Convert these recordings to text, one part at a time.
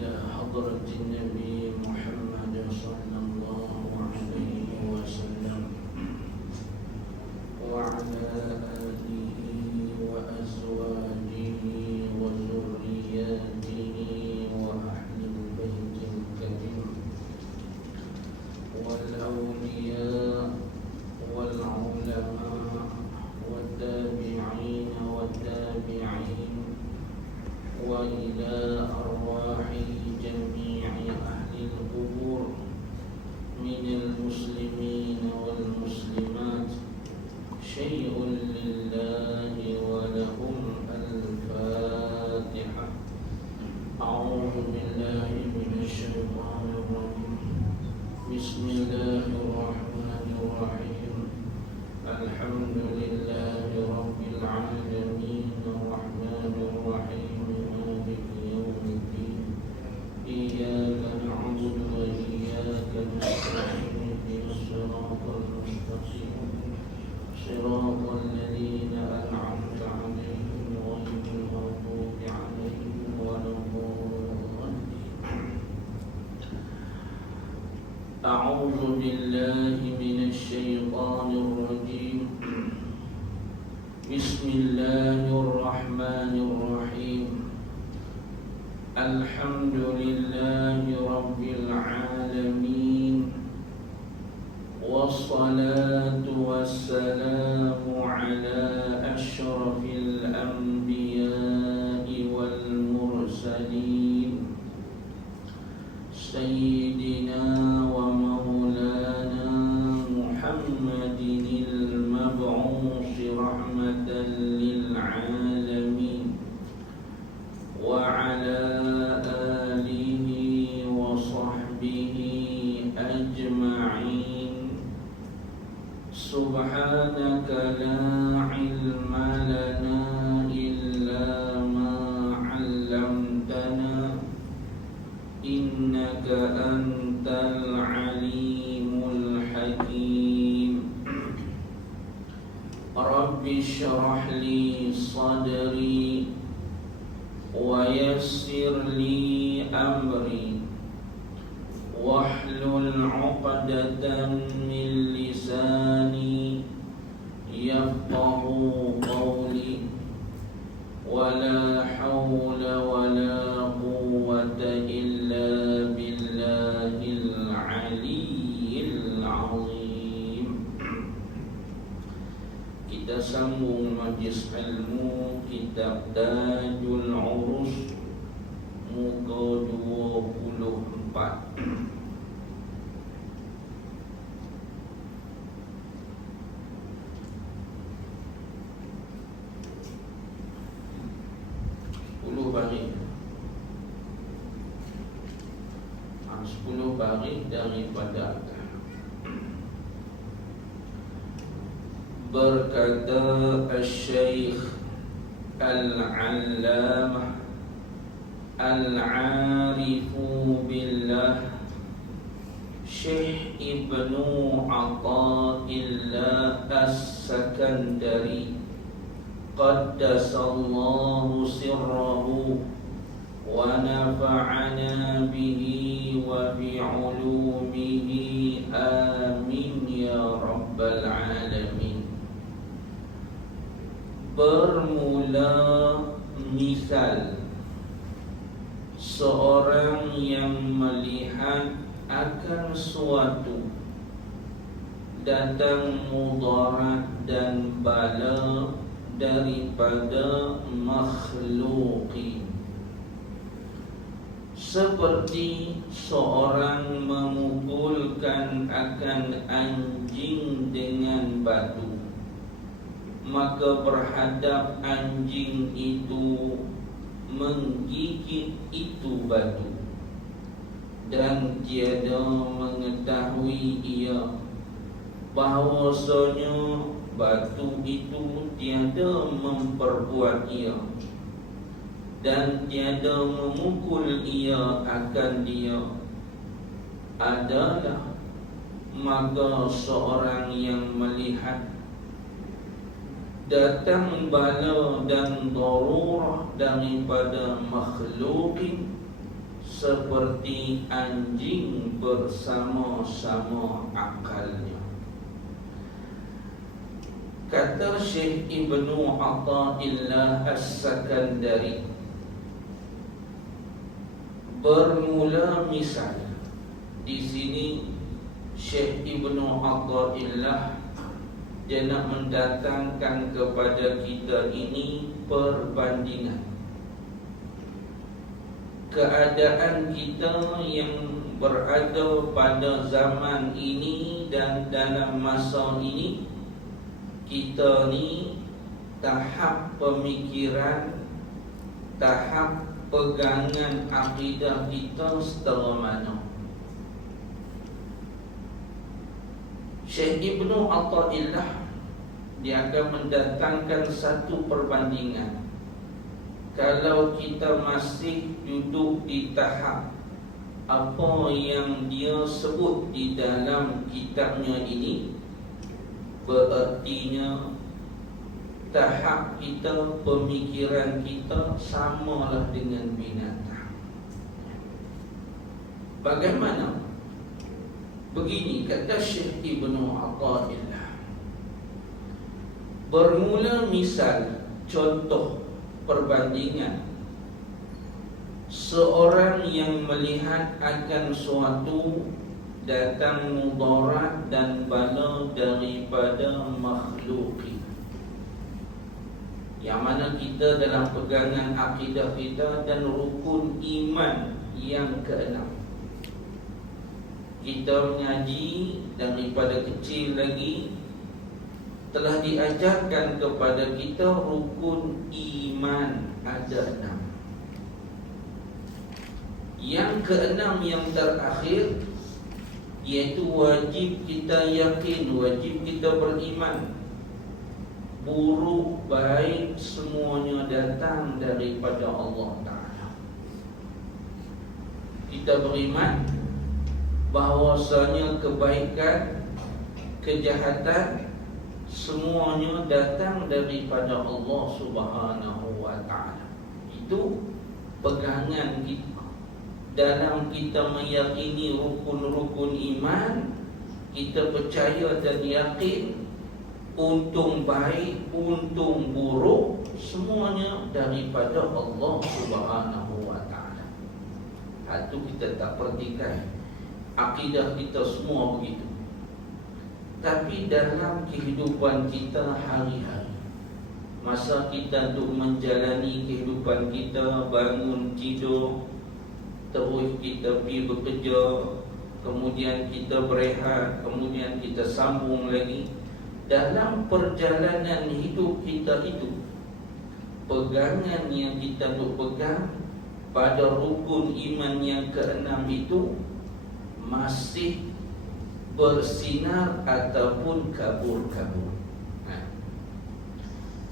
إلى حضرة النبي محمد صلى الله عليه وسلم وعلى آله وأزواجه وذرياته وأهل البيت الكريم والأولياء والعلماء والتابعين والتابعين وإلى أرواح جميع أهل القبور من المسلمين والمسلمات شيء لله ولهم الفاتحة. أعوذ بالله من الشيطان الرجيم. بسم الله الرحمن الرحيم. الحمد لله رب العالمين الرحمن الرحيم مالك يوم الدين إياك نعبد وإياك نستعين اهدنا الصراط المستقيم صراط الذين أنعمت عليهم غير المغضوب عليهم ولا الضالين. أعوذ بالله من الشيطان الرجيم. بسم الله الرحمن الرحيم. الحمد لله رب العالمين والصلاة والسلام على أشرف الأنبياء والمرسلين سيدنا ومولانا محمد المبعوث رحمة للعالمين وعلى آله وصحبه أجمعين. سبحانك لا علم لنا إلا ما علمتنا إنك أنت العليم الحكيم. رب اشرح لي صدري ويسر لي أمري واحلل عقدة من لساني يفقه قولي ولا حول ولا قوة إلا بالله العلي العظيم. Kita sambung majlis ilmu kitab Tajul Urus muka 24. Baris 10 baris daripada berkata Al-Syeikh Al-Allamah Al-Arifu Billah Syekh Ibnu Athaillah As-Sakandari Qaddasallahu sirrahu wa nafa'ana bihi wa bi'ulumihi amin ya rabbal alamin. Bermula misal seorang yang melihat akan suatu datang mudarat dan bala daripada makhluki, seperti seorang memukulkan akan anjing dengan batu, maka berhadap anjing itu menggigit itu batu dan tiada mengetahui ia bahawasanya batu itu tiada memperbuat ia dan tiada memukul ia akan dia adalah, maka seorang yang melihat datang bala dan darurah daripada makhlukin, seperti anjing bersama-sama akalnya. Kata Syekh Ibnu Athaillah As-Sakandari, bermula misal. Di sini Syekh Ibnu Athaillah dia nak mendatangkan kepada kita ini perbandingan keadaan kita yang berada pada zaman ini dan dalam masa ini. Kita ni tahap pemikiran, tahap pegangan akidah kita setara mana. Syekh Ibnu Athaillah dia akan mendatangkan satu perbandingan. Kalau kita masih duduk di tahap apa yang dia sebut di dalam kitabnya ini, berartinya tahap kita, pemikiran kita samalah dengan binatang. Bagaimana? Begini kata Syekh Ibnu Athaillah, bermula misal, contoh perbandingan seorang yang melihat akan suatu datang mudarat dan bala daripada makhluk, yang mana kita dalam pegangan akidah kita dan rukun iman yang keenam. Kita mengaji daripada kecil lagi telah diajarkan kepada kita rukun iman ada 6. Yang keenam yang terakhir, iaitu wajib kita yakin, wajib kita beriman, buruk baik semuanya datang daripada Allah Ta'ala. Kita beriman bahawasanya kebaikan, kejahatan semuanya datang daripada Allah Subhanahu wa Ta'ala. Itu pegangan kita dalam kita meyakini rukun-rukun iman. Kita percaya dan yakin untung baik, untung buruk semuanya daripada Allah Subhanahu wa Ta'ala. Itu kita tak pertikai. Akidah kita semua begitu. Tapi dalam kehidupan kita hari-hari, masa kita untuk menjalani kehidupan kita, bangun, tidur, terus kita pergi bekerja, kemudian kita berehat, kemudian kita sambung lagi. Dalam perjalanan hidup kita itu, pegangan yang kita untuk pegang pada rukun iman yang keenam itu masih bersinar ataupun kabur-kabur.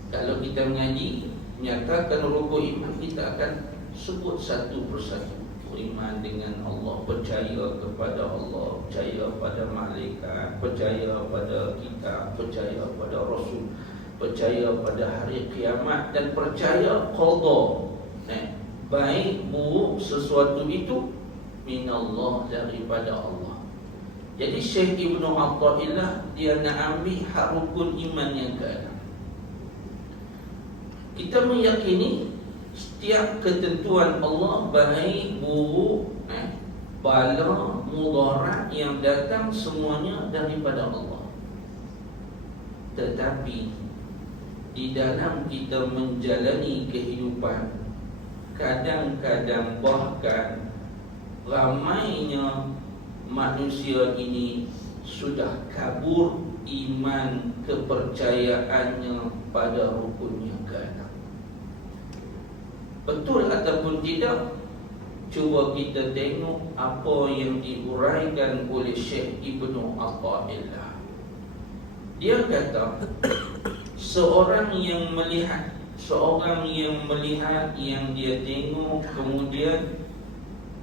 Kalau kita mengaji, menyatakan rukun iman, kita akan sebut satu persatu. Beriman dengan Allah, percaya kepada Allah, percaya pada malaikat, percaya pada kitab, percaya pada Rasul, percaya pada hari kiamat, dan percaya qada. Baik buruk sesuatu itu minallah, daripada Allah. Jadi Syekh Ibnu Athaillah dia nak ambil hak rukun iman yang keenam. Kita meyakini setiap ketentuan Allah, baik buruk, bala, mudarat yang datang semuanya daripada Allah. Tetapi di dalam kita menjalani kehidupan, kadang-kadang bahkan ramainya manusia ini sudah kabur iman kepercayaannya pada rukunnya keenam. Betul ataupun tidak, cuba kita tengok apa yang diuraikan oleh Syekh Ibnu Athaillah. Dia kata, seorang yang melihat, yang dia tengok kemudian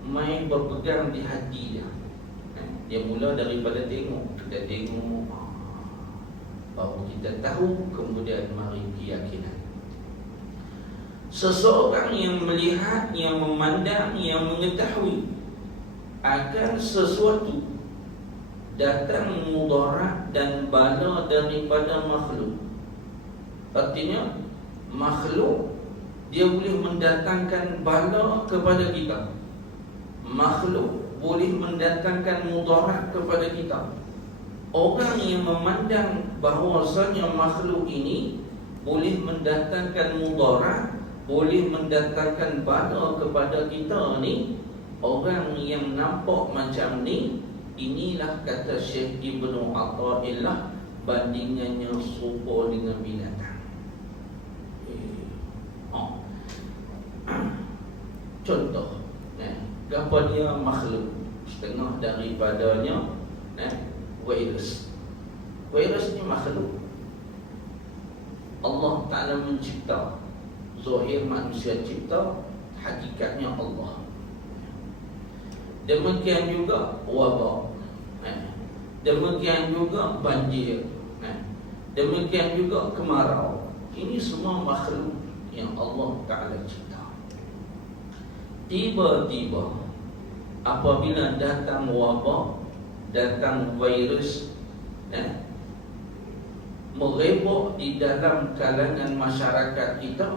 main berpegang di hati dia. Dia mula daripada tengok, kita tengok, baru kita tahu, kemudian mari keyakinan. Seseorang yang melihat, yang memandang, yang mengetahui akan sesuatu datang mudarat dan bala daripada makhluk. Artinya makhluk dia boleh mendatangkan bala kepada kita. Makhluk boleh mendatangkan mudarat kepada kita. Orang yang memandang bahawasanya makhluk ini boleh mendatangkan mudarat, boleh mendatangkan bala kepada kita ni, orang yang nampak macam ni, inilah kata Syekh Ibnu Athaillah, bandingannya serupa dengan binatang. Contoh, apa dia makhluk? Setengah daripadanya virus. Virus ni makhluk. Allah Ta'ala mencipta. Zahir manusia cipta, hakikatnya Allah. Demikian juga wabak, demikian juga banjir, demikian juga kemarau. Ini semua makhluk yang Allah Ta'ala cipta. Tiba-tiba apabila datang wabak, datang virus, merebak di dalam kalangan masyarakat kita,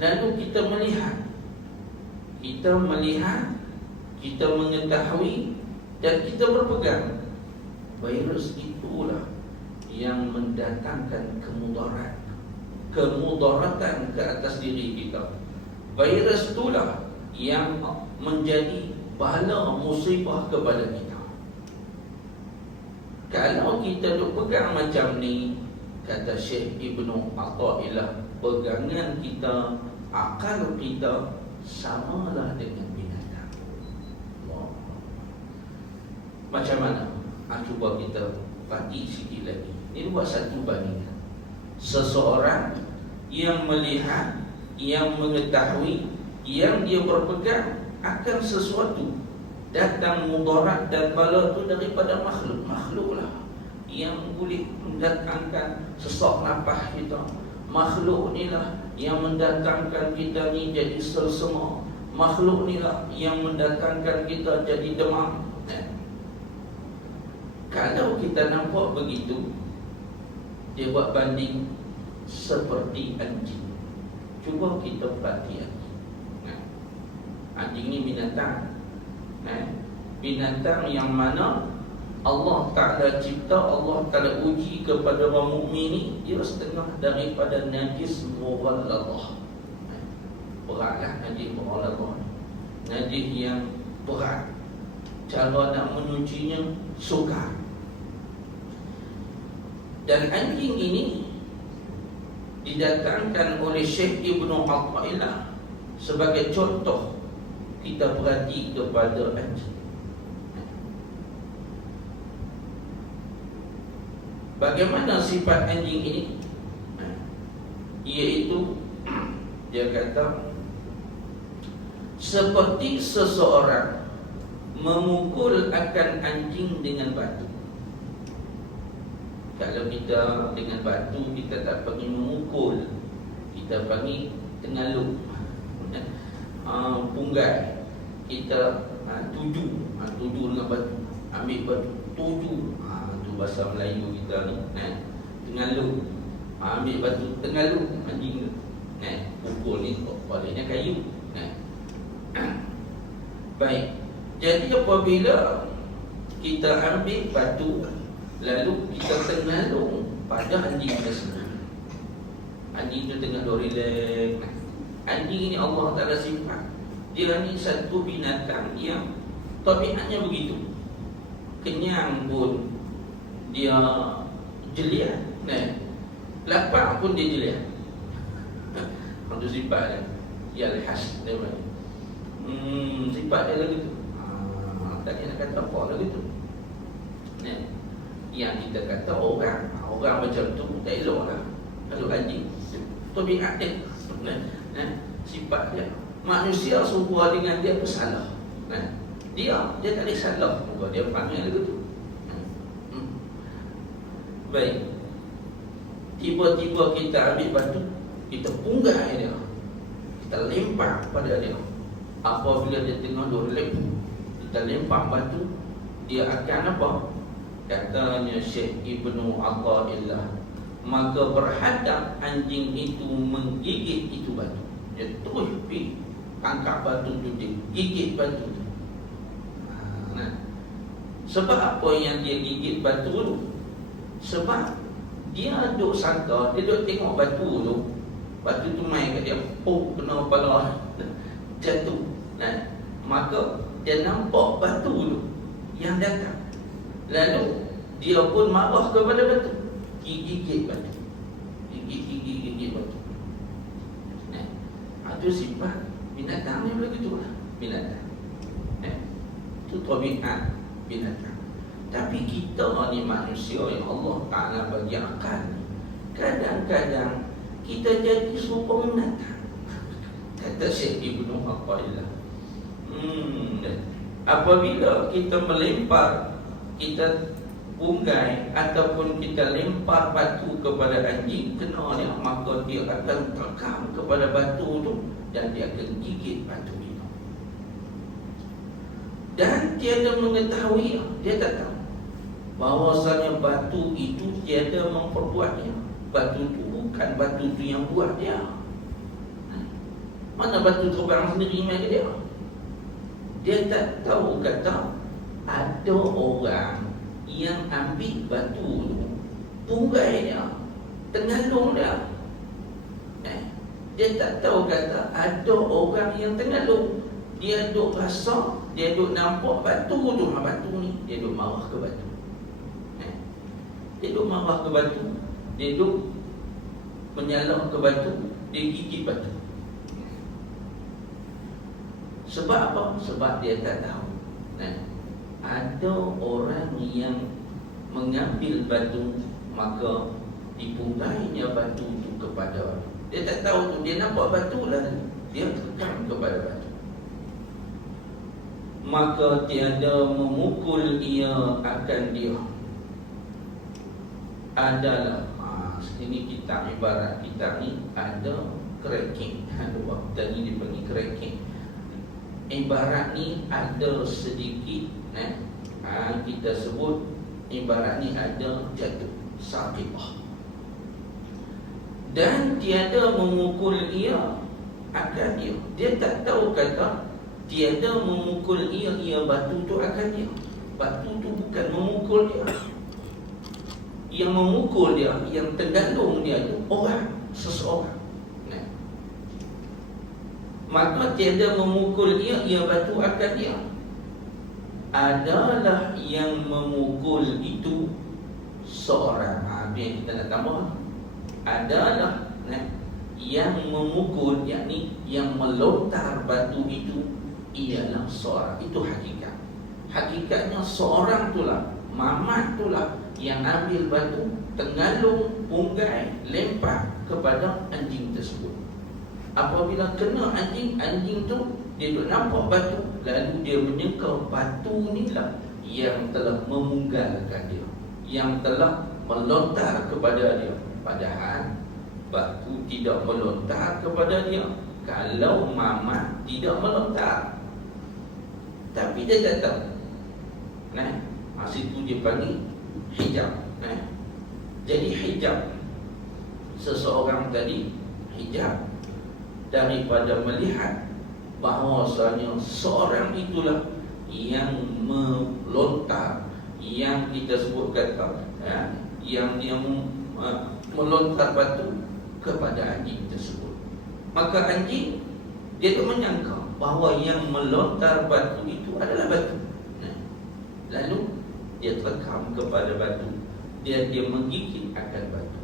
lalu kita melihat, kita mengetahui dan kita berpegang virus itulah yang mendatangkan kemudaratan ke atas diri kita. Virus itulah yang menjadi bala musibah kepada kita. Kalau kita duk pegang macam ni, kata Syekh Ibnu Athaillah, pegangan kita, akal kita samalah dengan binatang. Macam mana? Cuba kita bagi sikit lagi. Ini buat satu bandingan. Seseorang yang melihat, yang mengetahui, yang dia berpegang akan sesuatu, datang mudarat dan bala itu daripada makhluk lah yang boleh mendatangkan sesak nafas kita. Makhluk ni lah yang mendatangkan kita ni jadi sersema. Makhluk ni lah yang mendatangkan kita jadi demam. Kalau kita nampak begitu, dia buat banding seperti anjing. Cuba kita perhatikan. Anjing ni binatang, binatang yang mana Allah Ta'ala cipta, Allah Ta'ala uji kepada orang mukmin ni, dia setengah daripada najis mughalladhah. Beratlah najis mughalladhah, najis yang berat, cara nak menyucinya sukar. Dan anjing ini didatangkan oleh Syekh Ibnu Athaillah sebagai contoh kita perhati kepada anjing. Bagaimana sifat anjing ini? Iaitu dia kata seperti seseorang memukul akan anjing dengan batu. Kalau kita dengan batu, kita tak panggil memukul, kita panggil tengalup. Punggai, kita tuju dengan batu, ambil batu tuju, tu bahasa Melayu kita ni, tengalup. Ambil batu tengalup anjing tu, pukul ni palingnya kayu. Baik, jadi apabila kita ambil batu lalu kita tengalung pada anjing tersebut, anjing tu tengah relax. Anjing ini Allah Ta'ala sifat, dia ni satu binatang yang tabiatnya begitu. Kenyang pun dia jeliat, lapar pun dia jeliat. Itu sifat dia, yalhas dia bagi. Sifat dia lagi tu. Tak nak kata apa lagi tu. Yang kita kata orang macam tu tak elok lah. Kalau anjing tabiat dia, sifat dia. Manusia serupa dengan dia bersalah. Dia tak ada salah, muka dia panggil lagi tu. Baik, tiba-tiba kita ambil batu, kita punggai dia, kita lempar pada dia. Apabila dia tengah duduk lepu, kita lempar batu, dia akan apa? Katanya Syekh Ibnu Athaillah, maka berhadap anjing itu menggigit itu batu. Dia terus pergi angkat batu tu, dia gigit batu tu. Nah, sebab apa yang dia gigit batu tu? Sebab dia duk sangka, dia duk tengok batu tu, batu tu main kat dia, kena kepala, jatuh. Nah, maka dia nampak batu tu yang datang. Lalu dia pun marah kepada batu, gigit batu, gigit batu. Nah, itu sifat binatang ni begitulah, binatang. Itu tabiat binatang. Tapi kita ni manusia yang Allah Ta'ala bagi akal, kadang-kadang kita jadi serupa binatang. Kata Syekh Ibnu Athaillah, apabila kita melempar, kita punggai ataupun kita lempar batu kepada anjing, kena dia, maka dia akan terkam kepada batu tu dan dia akan gigit batu itu. Dan tiada mengetahui, dia tak tahu bahawasanya batu itu tiada memperbuatnya. Batu itu bukan batu itu yang buat dia. Mana batu terbang sendiri mai dia? Dia tak tahu kata ada orang yang ambil batu tu, punggai dia, tengalung dia. Dia tak tahu kata ada orang yang tengalung. Dia duk rasa, dia duk nampak batu tu, batu ni, dia duk marah ke batu. Dia duk marah ke batu, dia duk menyalak ke batu, dia gigit batu. Sebab apa? Sebab dia tak tahu. Ada orang yang mengambil batu, maka dipunggainya batu itu kepada dia. Tak tahu tu, dia nampak batu lah, dia tekan kepada batu. Maka tiada memukul ia akan dia. Adalah sini kita ibarat kita ni ada cracking. Tadi dipanggil cracking. Ibarat ni ada sedikit kita sebut ibarat ni ada jatuh saqibah. Dan tiada memukul ia akan dia. Dia tak tahu kata tiada memukul ia batu tu akan dia. Batu tu bukan memukul dia. Yang memukul dia, yang tergantung dia tu orang, seseorang. Maka tiada memukul ia batu akan dia. Adalah yang memukul itu seorang. Yang kita nak tambah, adalah yang memukul, yakni yang melontar batu itu ialah seorang. Itu hakikat. Hakikatnya seorang itulah, mamat itulah yang ambil batu, tengalung, punggai, lempar kepada anjing tersebut. Apabila kena anjing tu, dia duk nampak batu, lalu dia menyangka batu inilah yang telah memunggalkan dia, yang telah melontar kepada dia. Padahal batu tidak melontar kepada dia kalau mamat tidak melontar. Tapi dia tak tahu. Situ dia panggil hijab. Jadi hijab seseorang tadi, hijab daripada melihat bahawasanya seorang itulah yang melontar, yang kita sebut kata yang dia melontar batu kepada anjing tersebut. Maka anjing dia tu menyangka bahawa yang melontar batu itu adalah batu. Lalu dia terkam kepada batu, dia menggigit akan batu.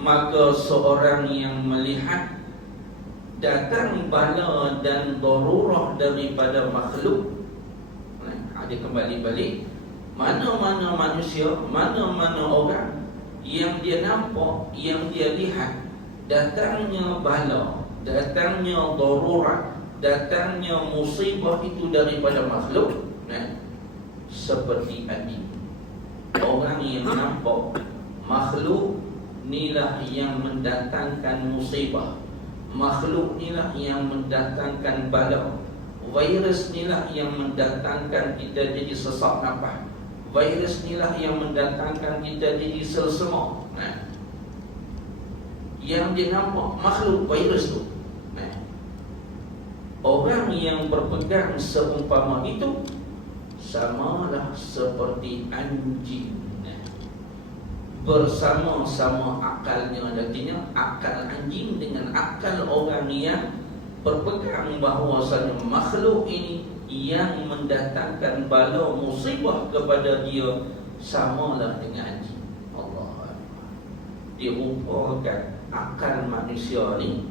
Maka seorang yang melihat datang bala dan darurah daripada makhluk, dia kembali balik, mana-mana manusia, mana-mana orang yang dia nampak, yang dia lihat datangnya bala, datangnya darurah, datangnya musibah itu daripada makhluk, seperti anjing. Orang yang nampak makhluk inilah yang mendatangkan musibah, Makhluk inilah yang mendatangkan bala. Virus inilah yang mendatangkan kita jadi sesak nafas. Virus inilah yang mendatangkan kita jadi selsema. Yang dia nampak makhluk virus tu. Orang yang berpegang seumpama itu samalah seperti anjing, bersama-sama akalnya. Artinya akal anjing dengan akal orang yang berpegang bahawasanya makhluk ini yang mendatangkan bala musibah kepada dia samalah dengan anjing. Allah, dia rupakan akal manusia ni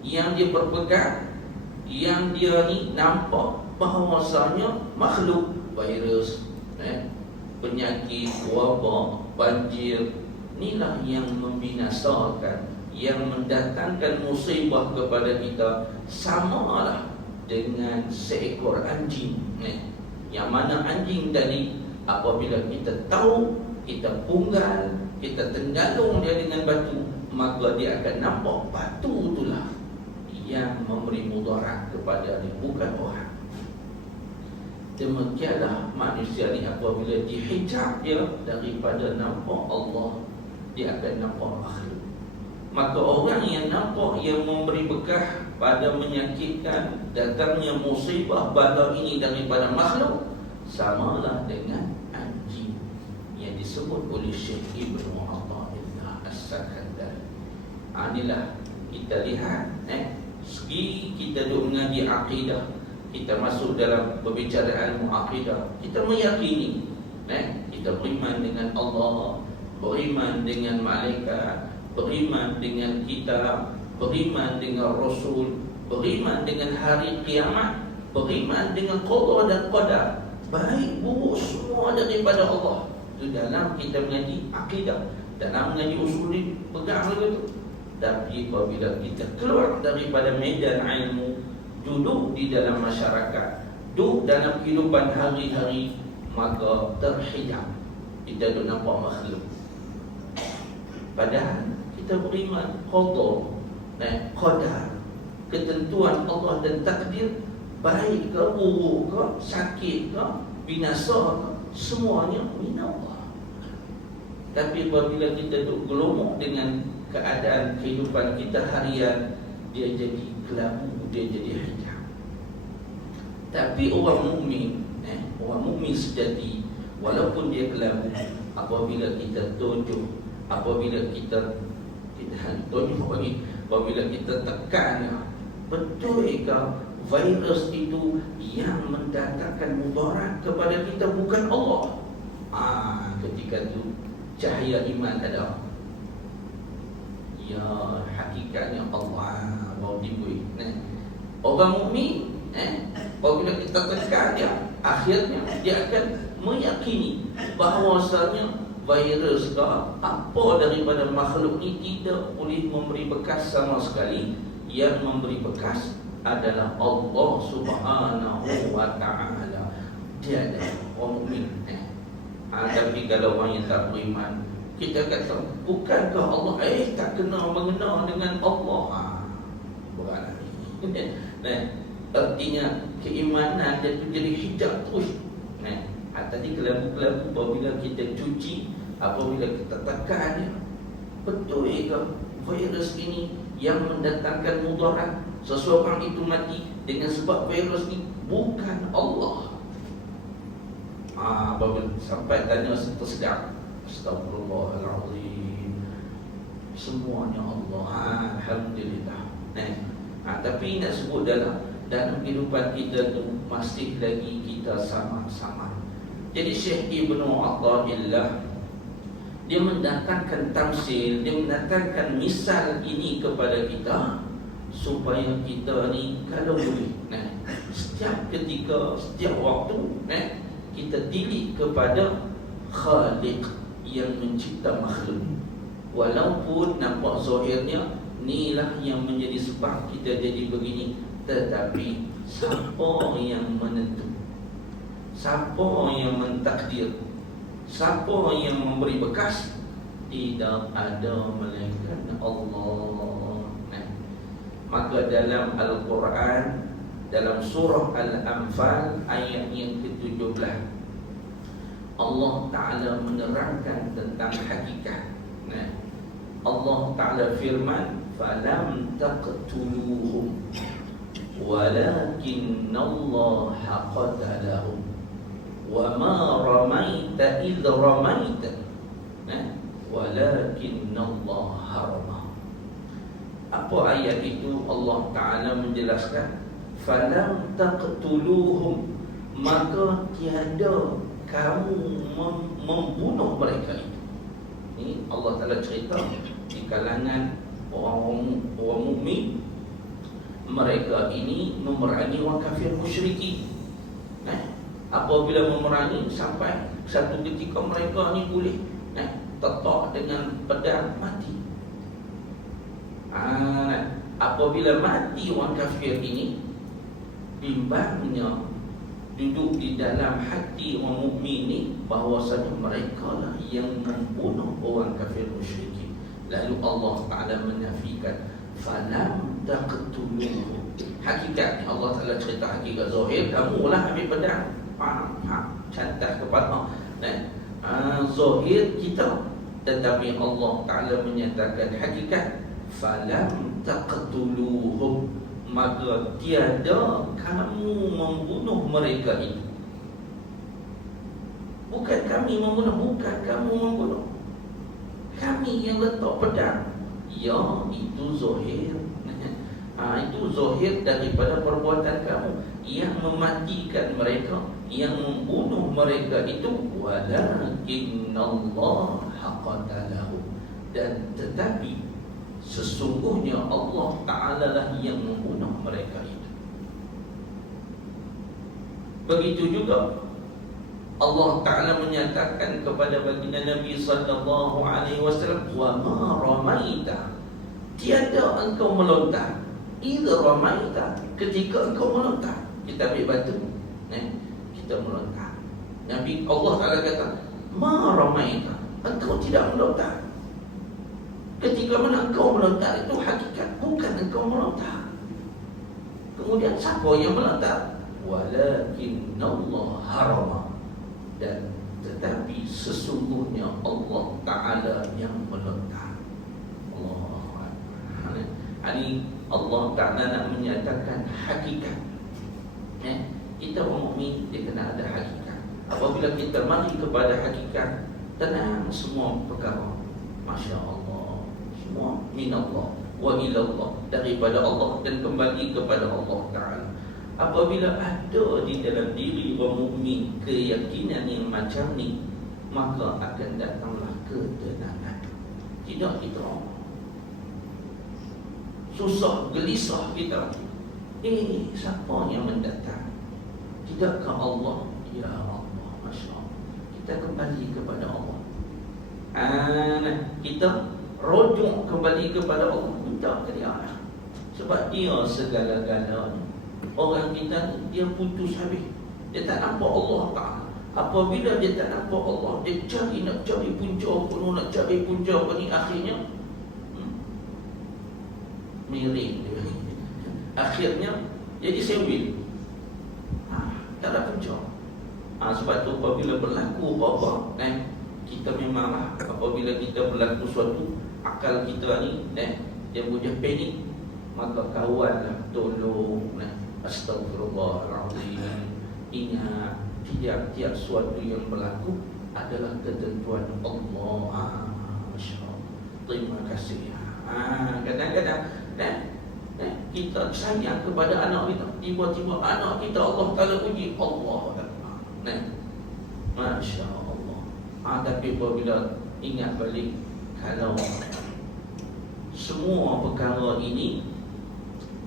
yang dia berpegang, yang dia ni nampak bahawasanya makhluk virus, penyakit, wabak, banjir, inilah yang membinasakan, yang mendatangkan musibah kepada kita samalah dengan seekor anjing. Yang mana anjing tadi apabila kita tahu, kita punggal, kita tenggalung dia dengan batu, maka dia akan nampak batu itulah yang memberi mudarat kepada dia, bukan orang. Demikianlah manusia ni apabila dihijab dia daripada nampak Allah, dia akan nampak makhluk. Maka orang yang nampak, yang memberi bekah pada menyakitkan datangnya musibah bala ini daripada makhluk, samalah dengan anjing yang disebut oleh Syekh Ibnu Athaillah As-Sakandari. Inilah kita lihat, segi kita duk mengaji akidah, kita masuk dalam perbicaraan akidah, kita meyakini, kita beriman dengan Allah, beriman dengan malaikat, beriman dengan kitab, beriman dengan Rasul, beriman dengan hari kiamat, beriman dengan qada dan qadar, baik buruk semua daripada Allah. Itu dalam kita mengaji akidah, dalam mengaji usuli, pegang begitu. Tapi apabila kita keluar daripada medan ilmu, duduk di dalam masyarakat, duduk dalam kehidupan hari-hari, maka terhijab, kita duduk nampak makhluk. Padahal kita beriman qada dan qadar, ketentuan Allah dan takdir, baik ke buruk ke, sakit ke, binasa ke, semuanya min Allah. Tapi apabila kita duduk gelumuk dengan keadaan kehidupan kita harian, dia jadi kelabu, dia jadi hijab. Tapi orang mukmin, orang mukmin sejati, walaupun dia kelabu, apabila kita tunjuk, apabila kita tunjuk bagi, apabila kita tekan, betulkah virus itu yang mendatangkan mudarat kepada kita, bukan Allah? Ketika itu cahaya iman ada. Ya, hakikatnya Allah baru diberi. Orang mukmin, apabila kita tekan dia, akhirnya dia akan meyakini bahawasanya virus ke apa daripada makhluk ini tidak boleh memberi bekas sama sekali. Yang memberi bekas adalah Allah Subhanahu wa ta'ala. Dia adalah orang mukmin. Tapi kalau orang yang tak beriman, kita kata, bukankah Allah tak kena mengena dengan Allah? Berat. Artinya keimanan dia tu jadi hijab terus. Tadi kelabu-kelabu apabila kita cuci, apabila kita tekan, betulkah virus ini yang mendatangkan mudarat, seseorang itu mati dengan sebab virus ini, bukan Allah? Apabila sampai tanya tersedap, astagfirullahaladzim, semuanya Allah, alhamdulillah. Tapi nak sebut dalam kehidupan kita tu masih lagi kita sama-sama. Jadi Syekh Ibnu Athaillah, dia mendatangkan tamsil, dia mendatangkan misal ini kepada kita supaya kita ni kalau boleh, setiap ketika, setiap waktu, kita tilik kepada Khaliq yang mencipta makhluk. Walaupun nampak zahirnya inilah yang menjadi sebab kita jadi begini, tetapi siapa yang menentu, siapa yang mentakdir, siapa yang memberi bekas? Tidak ada melainkan Allah. Maka dalam Al-Quran, dalam surah Al-Anfal ayat yang ke-17, Allah Ta'ala menerangkan tentang hakikat. Allah Ta'ala firman, falam taqtuluhum walakinnallaha qatalahum wa ma ramaita idh ramaita walakinnallaha rama. Apa ayat itu? Allah Ta'ala menjelaskan, falam taqtuluhum, maka tiada kamu membunuh mereka itu. Ini Allah Ta'ala cerita di kalangan orang mukmin, mereka ini memerangi orang kafir musyrikin. Apabila memerangi, sampai satu ketika mereka ni boleh tetak dengan pedang mati. Apabila mati orang kafir ini, bimbangnya duduk di dalam hati orang mukmin ni bahawasanya mereka lah yang membunuh orang kafir musyrikin. Lalu Allah Ta'ala menafikan, falam taqtuluhu. Hakikatnya Allah Ta'ala cerita hakikat zahir, kamu lah ambil pedang, cantas kepala zahir kita. Tetapi Allah Ta'ala menyatakan hakikat, falam taqtuluhum, maka tiada kamu membunuh mereka itu. Bukan kami membunuh, bukan kamu membunuh, kami yang letak pedang. Ya, itu zahir. Itu zahir daripada perbuatan kamu yang mematikan mereka, yang membunuh mereka itu. Walakinnallaha qatalahu, dan tetapi sesungguhnya Allah Ta'ala lah yang membunuh mereka itu. Begitu juga Allah Ta'ala menyatakan kepada baginda Nabi sallallahu alaihi wasallam, wa ma ramaita, tiada engkau melontar, idza ramaita, ketika engkau melontar. Kita ambil batu, kita melontar. Nabi Allah Ta'ala kata, ma ramaita, engkau tidak melontar. Ketika mana engkau melontar, itu hakikat, bukan engkau melontar. Kemudian siapa yang melontar? Walakinnallaha harama, dan tetapi sesungguhnya Allah Ta'ala yang melontar. Allah. Ini Allah Ta'ala nak menyatakan hakikat. Kita orang mukmin, dia kena ada hakikat. Apabila kita mari kepada hakikat, tenang semua perkara. Masya Allah, semua minallah wa ilallah, daripada Allah dan kembali kepada Allah Ta'ala. Apabila ada di dalam diri orang mukmin keyakinan yang macam ni, maka akan datanglah ketenangan. Tidak kita susah, gelisah kita, siapa yang mendatang? Tidakkah Allah? Ya Allah, Masya Allah. Kita kembali kepada Allah. Kita rujuk kembali kepada Allah, minta ke dia, sebab dia segala-galanya. Orang kita ni, dia putus habis, dia tak nampak Allah Ta'ala. Apabila dia tak nampak Allah, dia nak cari punca apa, nak cari punca apa ni, akhirnya miring dia. Akhirnya jadi sewil, tak ada punca. Sebab tu apabila berlaku apa-apa, kita memanglah, apabila kita berlaku suatu, akal kita ni dia mudah panik, maka kawanlah tolong, astagfirullahaladzim. Ingat, tiap-tiap suatu yang berlaku adalah ketentuan Allah. Masya Allah, terima kasih. Kadang-kadang kita sayang kepada anak kita, tiba-tiba anak kita Allah Ta'ala uji, Allah Akbar. Masya Allah. Tapi apabila ingat balik, kalau semua perkara ini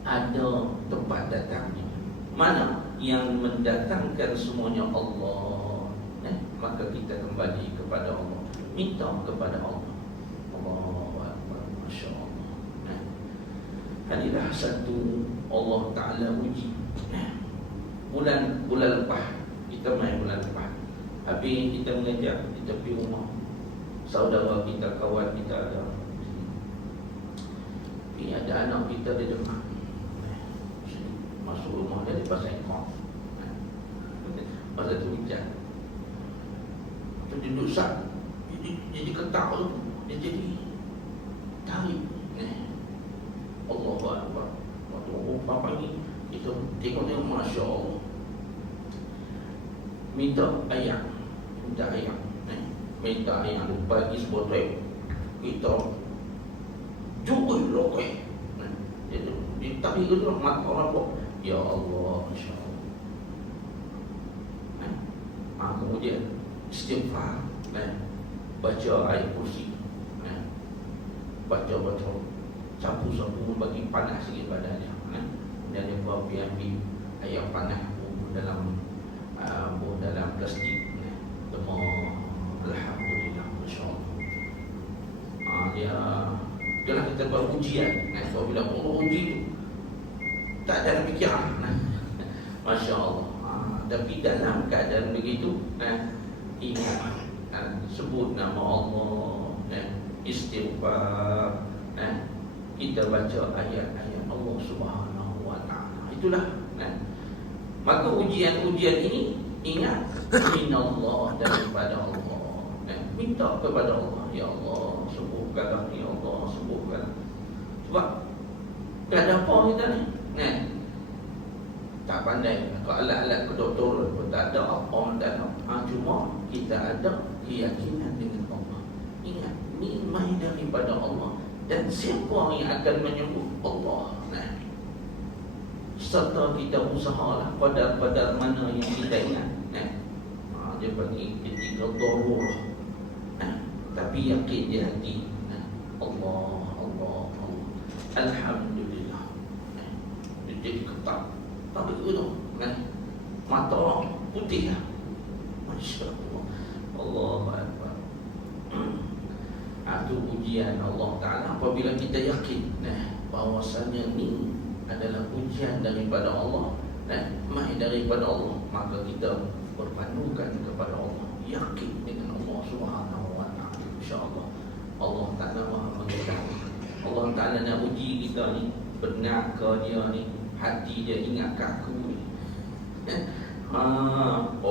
ada tempat datangnya, mana yang mendatangkan semuanya Allah, maka kita kembali kepada Allah, minta kepada Allah. Allahu Akbar, Masya Allah. Inilah satu Allah Ta'ala uji. Bulan lepas kita main bulan lepas, habis kita mengajak di tepi rumah saudara kita, kawan kita ada, ada anak kita di depan. pasal ekor. Pasal tu hujan. Dia duduk sat, jadi ketak tu, dia jadi tarik. Allahu Akbar. Waktu bapa ni kita tengok Masya Allah. Minta ayam, minta ayam bagi sebotol. Kita jumpa lokal. Dia tarik ke tu mata orang buat. Ya Allah, Masya Allah. Kemudian istighfar, baca ayat kursi, baca sapu-sapu bagi panas sikit badannya, dan dia pergi ambil ayam panas dalam plastik, demam. Alhamdulillah, Masya Allah. Dia lah kita buat ujian. So bila Allah uji tu tak ada fikiran, Masya Allah. Tapi dalam keadaan begitu, ingat, sebut nama Allah, istighfar, kita baca ayat-ayat Allah Subhanahu Wa Taala. Itulah. Maka ujian-ujian ini ingat minallah, daripada Allah. Minta kepada Allah, ya Allah, sembuhkanlah, ya Allah, sembuhkanlah. Sebab tak ada apa kita ni, tak pandai. Kalau alat-alat kedoktoran pun tak ada apa dan cuma kita ada keyakinan dengan Allah. Ingat, ni main daripada Allah. Dan siapa yang akan menyembuh? Allah. Serta kita usahalah pada mana yang kita ingat. Dia panggil ketiga darurah. Tapi yakin di hati, Allah, Allah, Allah. Alhamdulillah. Dia jadi ketak. Tapi itu, mata orang putih lah. Masya Allah. Allahu Akbar. Itu ujian Allah Ta'ala apabila kita yakin bahawasanya ni adalah ujian daripada Allah, mai daripada Allah, maka kita berpandukan kepada Allah, yakin dengan Allah Subhanahu Wa Ta'ala. InsyaAllah Allah Ta'ala Maha mengetahui. Allah Ta'ala nak uji kita ni, benar ke dia ni, hati dia ingat ke aku ni.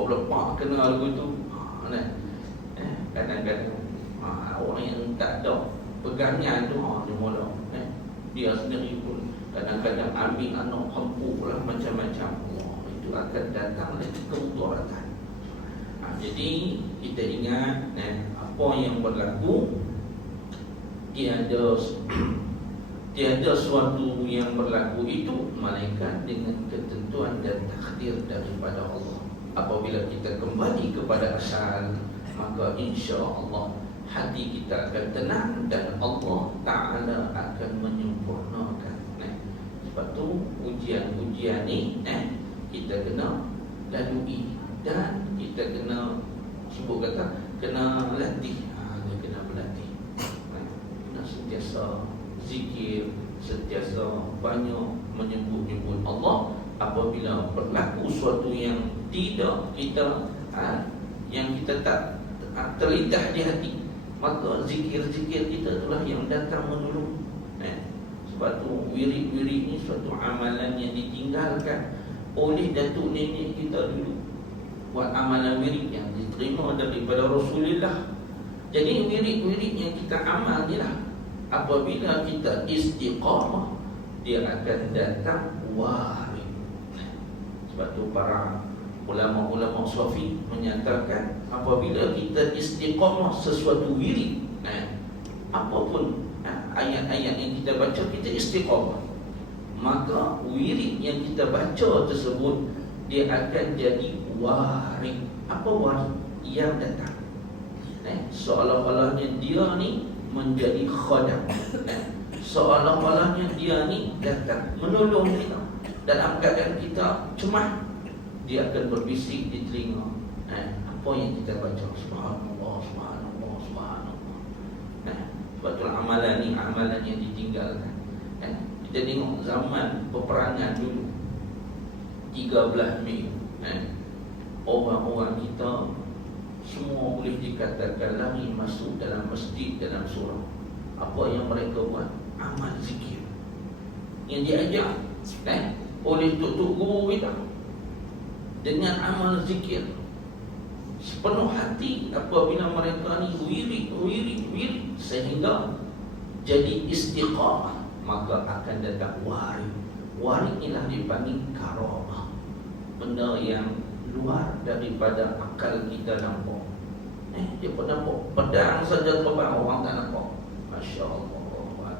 Lepak kena lagu tu, kadang-kadang orang yang tak ada pegangan tu, dia mula, dia sendiri pun kadang-kadang ambil anak hempuk lah, macam-macam. Itu akan datang lagi kemudaratan. Jadi kita ingat, apa yang berlaku, tiada suatu yang berlaku itu melainkan dengan ketentuan dan takdir daripada Allah. Apabila kita kembali kepada asal, maka insya-Allah hati kita akan tenang dan Allah Ta'ala akan menyempurnakan. Sebab tu ujian-ujian ni kita kena lalui dan kita kena sebut kata kena latih. Dia kena berlatih. Kena sentiasa zikir, sentiasa banyak menyebut-nyebut Allah. Apabila berlaku suatu yang tidak kita yang kita tak terlintas di hati, maka zikir-zikir kita itulah yang datang menolong. Sebab tu wirid-wirid ni suatu amalan yang ditinggalkan oleh datuk nenek kita dulu. Buat amalan wirid yang diterima daripada Rasulullah. Jadi wirid-wirid yang kita amal ni lah, apabila kita istiqamah, dia akan datang warid. Sebab tu para ulama-ulama sufi menyatakan apabila kita istiqamah sesuatu wirid, apapun ayat-ayat yang kita baca, kita istiqamah, maka wirid yang kita baca tersebut dia akan jadi warid. Apa warid? Yang datang. Seolah-olahnya dia ni menjadi khadam, seolah-olahnya dia ni datang menolong kita dalam keadaan kita cemas. Dia akan berbisik di telinga apa yang kita baca. Subhanallah, subhanallah, subhanallah. Sebab tu amalan ni amalan yang ditinggalkan. Kita tengok zaman peperangan dulu 13 Mei, orang-orang kita semua boleh dikatakan lari masuk dalam masjid, dalam surau. Apa yang mereka buat? Amal zikir yang diajar. oleh tok-tok guru kita dengan amal zikir sepenuh hati apabila mereka ni wirid sehingga jadi istiqamah, maka akan datang warid. Warid inilah dipanggil karamah, benda yang luar daripada akal kita nampak. Dia pun nampak pedang saja terbang, orang tak nampak. Masya Allah.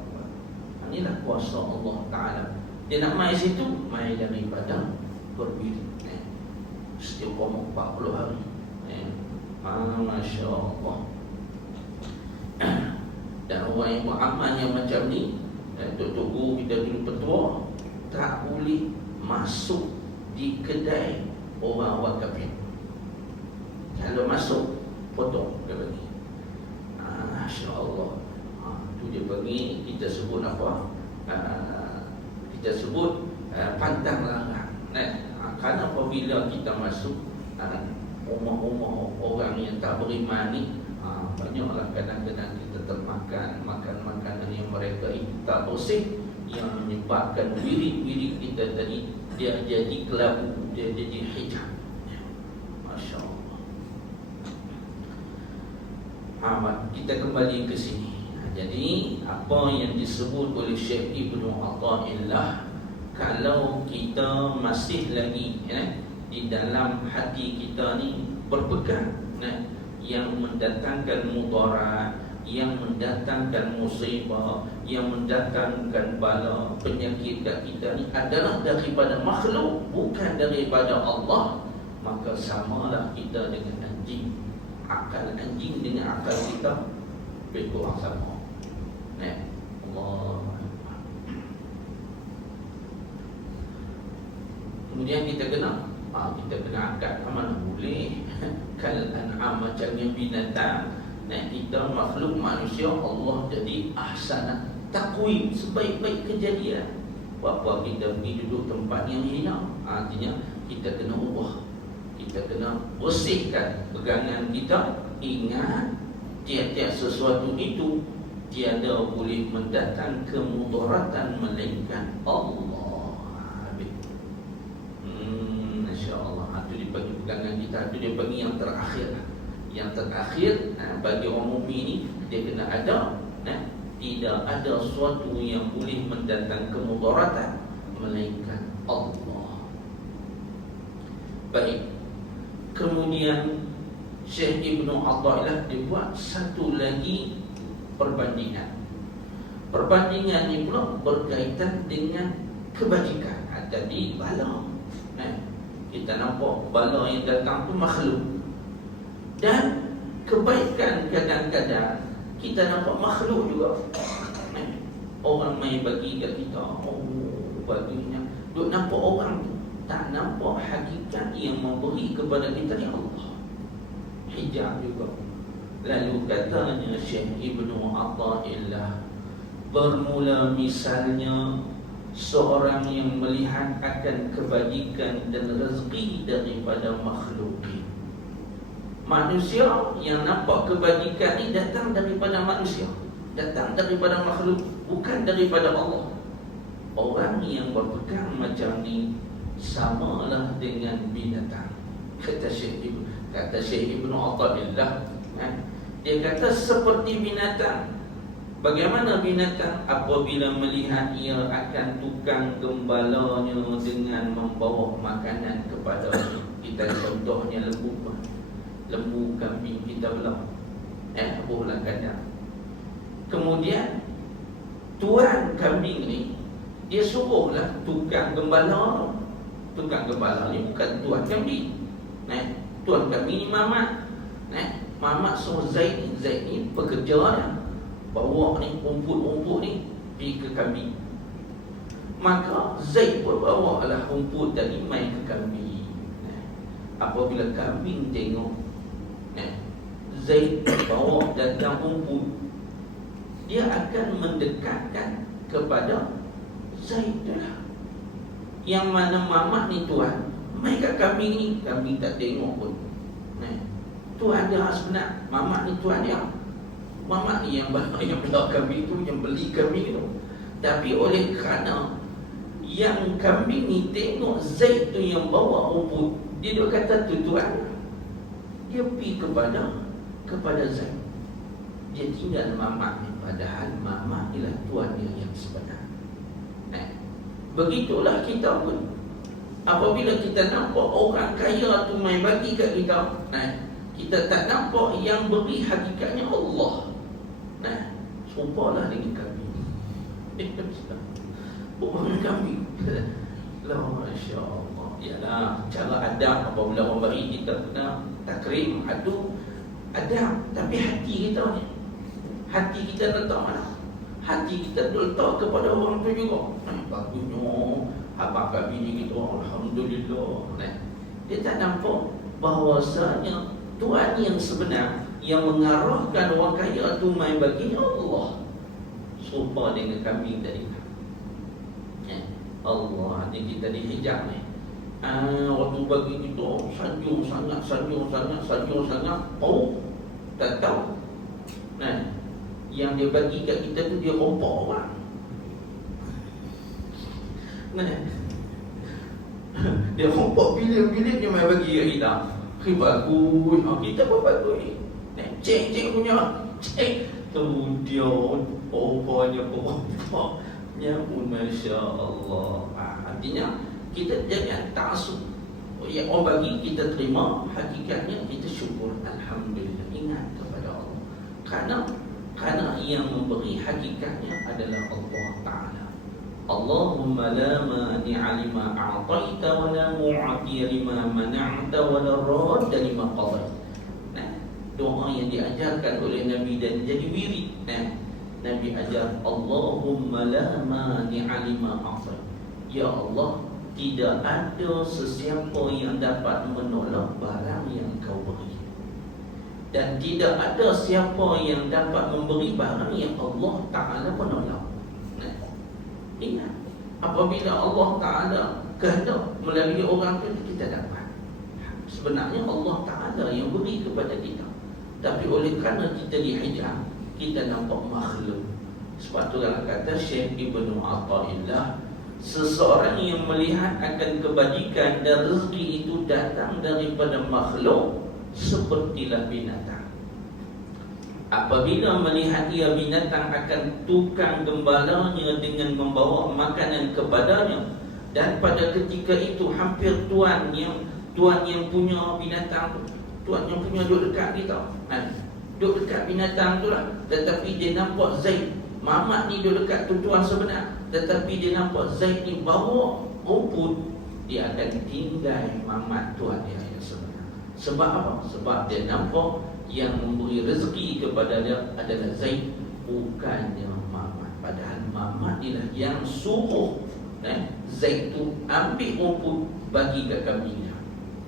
Inilah kuasa Allah Ta'ala. Dia nak main situ, main daripada berwirid. Istiqamah 40 hari. Masya Allah. Dan orang yang beramal yang macam ni, tok-tok guru kita dulu petua, tak boleh masuk di kedai orang-orang kafir. Kalau masuk, potong dia bagi. Masya Allah. Tu dia bagi, kita sebut apa? Kita sebut pantang larang. Kerana apabila kita masuk rumah-rumah orang yang tak beriman ni, banyaklah kadang-kadang kita termakan makanan yang mereka itu tak bersih, yang menyebabkan wirid-wirid kita tadi dia jadi kelabu, dia jadi hijab. Masya Allah. Kita kembali ke sini. Jadi apa yang disebut oleh Syekh Ibnu Athaillah, kalau kita masih lagi di dalam hati kita ni berpegang yang mendatangkan mudarat, yang mendatangkan musibah, yang mendatangkan bala, penyakit kat kita ni adalah daripada makhluk, bukan daripada Allah, maka samalah kita dengan anjing. Akal anjing dengan akal kita lebih kurang sama. Allah. Kemudian kita kena akal mana boleh kal an'am, macam yang binatang. Kita makhluk manusia, Allah jadi ahsana takwim, sebaik-baik kejadian. Apa kita pergi duduk tempat yang hina, artinya kita kena ubah, kita kena bersihkan pegangan kita. Ingat, tiap-tiap sesuatu itu tiada boleh mendatang kemudaratan melainkan Allah. Masya-Allah. Itu dipanggil pegangan kita, itu dia panggil yang terakhir. Yang terakhir bagi orang mukmin ni, dia kena ada tidak ada sesuatu yang boleh mendatang kemudaratan melainkan Allah. Baik. Kemudian Syekh Ibnu Athaillah dia buat satu lagi perbandingan. Perbandingan ini pula berkaitan dengan kebajikan. Tadi bala. Kita nampak bala yang datang tu makhluk. Dan kebaikan kadang-kadang kita nampak makhluk juga. Orang main bagi kat kita, baginya. Duk nampak orang tu, tak nampak hakikat yang memberi kepada kita ni Allah. Hijab juga. Lalu katanya Syekh Ibnu Athaillah, bermula misalnya seorang yang melihat akan kebajikan dan rezeki daripada makhluk. Manusia yang nampak kebajikan ni datang daripada manusia, datang daripada makhluk, bukan daripada Allah. Orang yang berpegang macam ni samalah dengan binatang. Kata Syekh Ibnu Athaillah, dia kata seperti binatang. Bagaimana binatang apabila melihat ia akan tukang gembalanya dengan membawa makanan kepada kita. Contohnya lembu kambing kita belah, bola kandang. Kemudian tuan kambing ni dia suruhlah tukang gembala ni bukan tuan kambing. Tuan kambing ni mamat. Mamat suruh Zaid ni pekerja bawa ni rumput ni pergi ke kambing. Maka Zaid pun bawa lah rumput tadi main ke kambing. Apabila kambing tengok Zaid bawa datang rumput, dia akan mendekatkan kepada Zaid tu lah. Yang mana mamat ni tuan main kat kambing ni, kambing tak tengok pun. Tuan dia sebenar, mamat ni tuan dia. Mamat ni yang belah kambing tu, yang beli kambing tu. Tapi oleh kerana Yang kambing ni tengok Zaid tu yang bawa rumput, dia duk kata tu tuan. Dia pergi kepada Zaid. Dia tinggal mamak ni, padahal mamak ialah tuan dia yang sebenar. Begitulah kita pun. Apabila kita nampak orang kaya tu main bagi kat kita, kita tak nampak yang beri hakikatnya Allah. Serupalah dengan kambing. Orang kambing. Masya Allah. Yalah, cara adab apabila orang beri kita kena takrim, adu adab. Tapi hati kita ni, hati kita letak mana? Hati kita letak kepada orang tu juga. Bagusnya abang kat bini kita, alhamdulillah. Dia tak nampak bahawasanya Tuhan yang sebenar yang mengarahkan orang kaya tu main baginya Allah. Serupa dengan kambing tadi. Allah ni kita dihijab ni. Waktu bagi kita sanjung sangat. Oh, tak tahu. Yang dia bagi kat kita tu dia rompak orang. Dia rompak bilik-bilik dia main bagi kat kita. Bagus. Kita pun bagus. Cek punya. Cek. Tu dia rupanya rompak. Ya pun Masya Allah. Artinya kita jangan ta'asub. Yang orang bagi kita terima, hakikatnya kita syukur, alhamdulillah, ingat kepada Allah. Karena yang memberi hakikatnya adalah Allah Ta'ala. Allahumma la mani'a lima a'taita wa la mu'atiya lima mana'ta wa la radda lima qadaita. Doa yang diajarkan oleh Nabi dan jadi wirid. Nabi ajar, Allahumma la mani'a lima a'taita. Ya Allah, tidak ada sesiapa yang dapat menolak barang yang kau beri, dan tidak ada siapa yang dapat memberi barang yang Allah Ta'ala menolak. Ingat, apabila Allah Ta'ala kehendak melalui orang itu, kita dapat. Sebenarnya Allah Ta'ala yang beri kepada kita, tapi oleh kerana kita dihijab, kita nampak makhluk. Sebab tu orang kata Syekh Ibnu Atha'illah, seseorang yang melihat akan kebajikan dan rezeki itu datang daripada makhluk, sepertilah binatang. Apabila melihat ia binatang, akan tukang gembalanya dengan membawa makanan kepadanya, dan pada ketika itu hampir tuan yang punya binatang, tuan yang punya duduk dekat kita, duduk dekat binatang tu lah. Tetapi dia nampak Zaid, mamat ni duduk dekat tuan sebenar, tetapi dia nampak Zaid ni bawa rumput, dia akan tinggal mamat tuan dia yang sebenar. Sebab apa? Sebab dia nampak yang memberi rezeki kepada dia adalah Zaid, bukannya mamat. Padahal mamat ni lah yang suruh Zaid tu ambil rumput bagi kat kambingnya.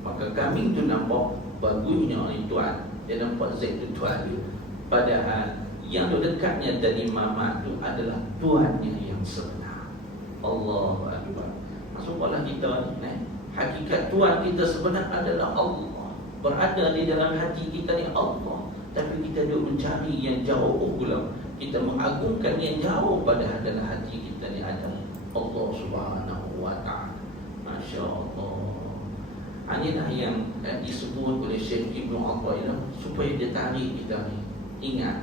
Maka kambing tu nampak bagusnya ni tuan, dia nampak Zaid tu tuan dia. Padahal yang dekatnya dari mamat tu adalah tuannya yang sebenar. Allahu Akbar. Maksudnya kita ni, hakikat tuan kita sebenar adalah Allah. Berada di dalam hati kita ni Allah. Tapi kita duk mencari yang jauh pula. Kita mengagungkan yang jauh, padahal dalam hati kita ni adalah Allah Subhanahu wa ta'ala. Masya Allah. Inilah yang disebut oleh Syekh Ibnu Atha'illah, supaya dia tarik kita ni. Ingat,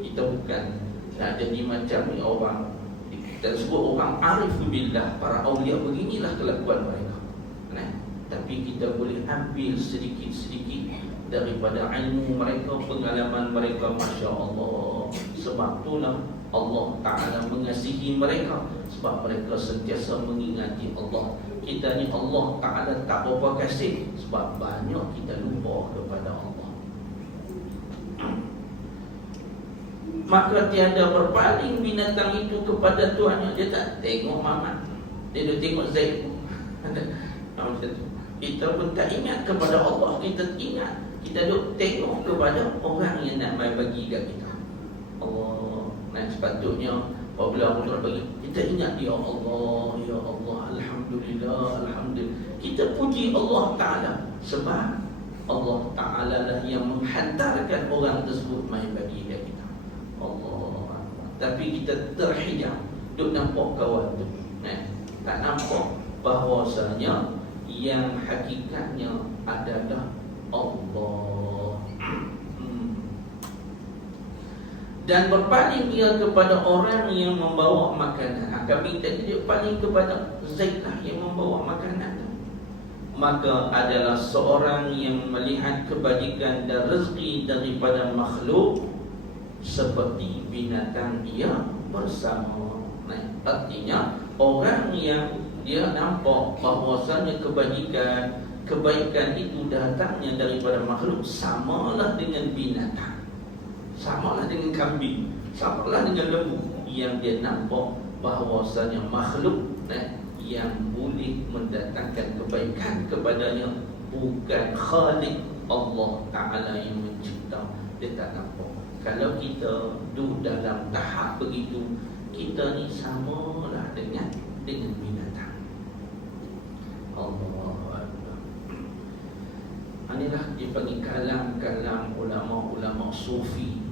kita bukan jadi macam ni orang. Kita sebut orang arif billah, para awliya, beginilah kelakuan mereka. Tapi kita boleh ambil sedikit-sedikit daripada ilmu mereka, pengalaman mereka. Masya Allah. Sebab itulah Allah Ta'ala mengasihi mereka, sebab mereka sentiasa mengingati Allah. Kita ni Allah Ta'ala tak berapa kasih, sebab banyak kita lupa kepada Allah. Maka tiada berpaling binatang itu kepada tuannya. Dia tak tengok mamat, dia duk tengok Zaid. Kita pun tak ingat kepada Allah. Kita ingat, kita duk tengok kepada orang yang nak mai bagi kat kita. Allah. Sepatutnya apabila Allah bagi, kita ingat, ya Allah, ya Allah, alhamdulillah, alhamdulillah. Kita puji Allah Ta'ala, sebab Allah Ta'ala lah yang menghantarkan orang tersebut mai bagi kat kita. Allah. Tapi kita terhijab, duk nampak kawan tu, tak nampak bahawasanya yang hakikatnya adalah Allah. Dan berpaling ia kepada orang yang membawa makanan. Kami tadi dia paling kepada Zaid yang membawa makanan. Maka adalah seorang yang melihat kebajikan dan rezeki daripada makhluk seperti binatang dia bersama. Artinya orang yang dia nampak bahawasanya kebaikan itu datangnya daripada makhluk, samalah dengan binatang, samalah dengan kambing, samalah dengan lembu, yang dia nampak bahawasanya makhluk yang boleh mendatangkan kebaikan kepadanya bukan Khalik Allah Ta'ala yang mencipta. Dia tak nampak. Kalau kita duduk dalam tahap begitu, kita ni samalah dengan binatang. Allahu Akbar. Inilah dipanggil kalam-kalam ulama-ulama sufi.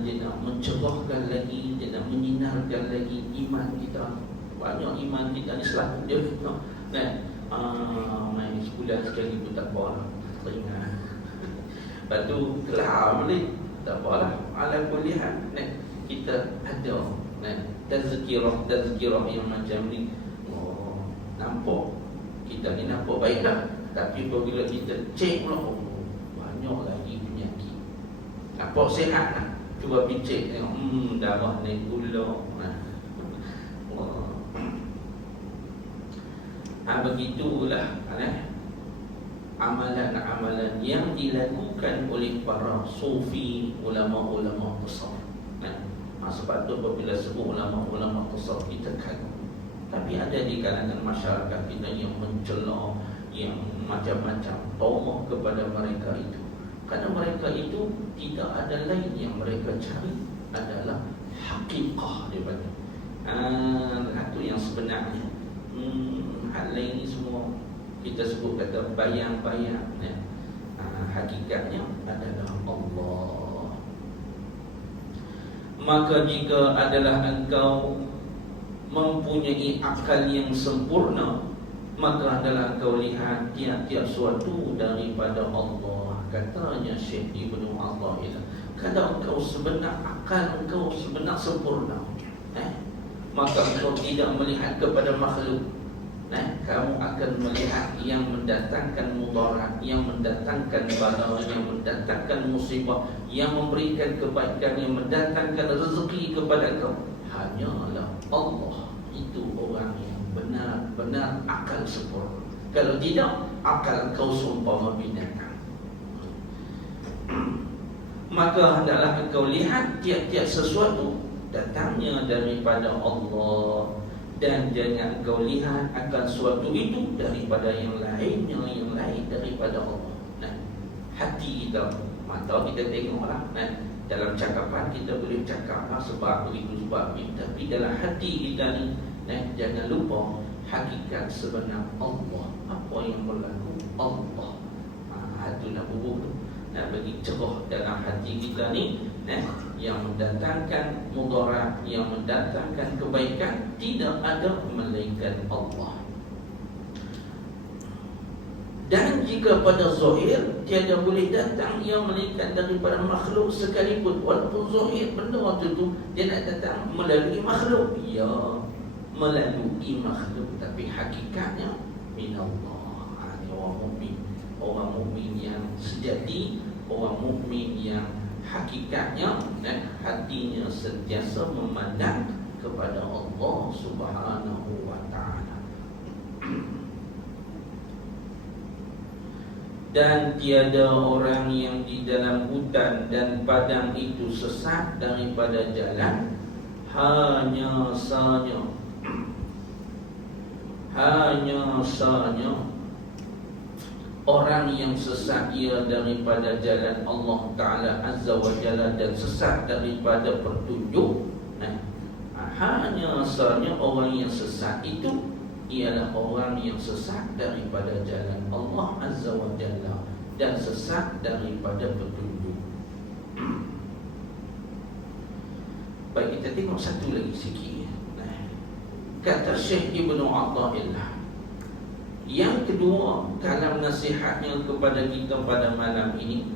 Dia nak mencerahkan lagi, dia nak menyinarkan lagi iman kita. Banyak iman kita ni selalu dia main sebulan sekali pun tak apa lah, teringat. Lepas tu kelam balik, tak apalah. Ala kulihat kita ada tazkirah yang macam ni. Nampak kita ni nampak baik dah, tapi apabila kita cek pula, banyak lagi penyakit. Nampak sihat lah, cuba pergi cek tengok, darah naik gula. Begitulah amalan-amalan yang dilakukan oleh para sufi, ulama-ulama besar. Sebab tu apabila sebut ulama-ulama besar kita kagum. Tapi ada di kalangan masyarakat kita yang mencela, yang macam-macam tomah kepada mereka itu. Kerana mereka itu tidak ada lain yang mereka cari adalah hakikah daripada. Itu yang sebenarnya. Hal lain ni semua kita sebut kata bayang-bayang. Hakikatnya adalah Allah. Maka jika adalah engkau mempunyai akal yang sempurna, maka adalah engkau lihat tiap-tiap suatu daripada Allah. Katanya Syekh Ibnu Athaillah, kalau engkau sebenar akal engkau sebenar sempurna, maka engkau tidak melihat kepada makhluk. Kamu akan melihat yang mendatangkan mudarat, yang mendatangkan bala, yang mendatangkan musibah, yang memberikan kebaikan, yang mendatangkan rezeki kepada kau, hanyalah Allah. Itu orang yang benar-benar akal sempurna. Kalau tidak, akal kau seumpama binatang. Maka hendaklah engkau lihat tiap-tiap sesuatu datangnya daripada Allah, dan jangan engkau lihat akan suatu itu daripada yang lain daripada Allah. Hati kita, mata kita tengoklah, dalam cakapan kita boleh cakap sebab begitu sebab ini, tapi dalam hati kita ni jangan lupa hakikat sebenar Allah. Apa yang berlaku Allah. Itu nak bubuh tu, bagi cerah dalam hati kita ni, yang mendatangkan mudarat, yang mendatangkan kebaikan tidak ada melainkan Allah. Dan jika pada zahir tiada boleh datang yang melainkan daripada makhluk sekalipun, walaupun zahir benda tu dia nak datang melalui makhluk, ya melalui makhluk, tapi hakikatnya minallah. Orang mukmin yang sejati, orang mukmin yang hakikatnya hatinya sentiasa memandang kepada Allah Subhanahu wa ta'ala. Dan tiada orang yang di dalam hutan dan padang itu sesat daripada jalan, hanya saja orang yang sesat ia daripada jalan Allah Ta'ala Azza wa Jalla dan sesat daripada petunjuk. Hanya sahaja orang yang sesat itu ialah orang yang sesat daripada jalan Allah Azza wa Jalla dan sesat daripada petunjuk. Baik, kita tengok satu lagi sikit. Kata Syekh Ibnu Athaillah. Yang kedua, dalam nasihatnya kepada kita pada malam ini,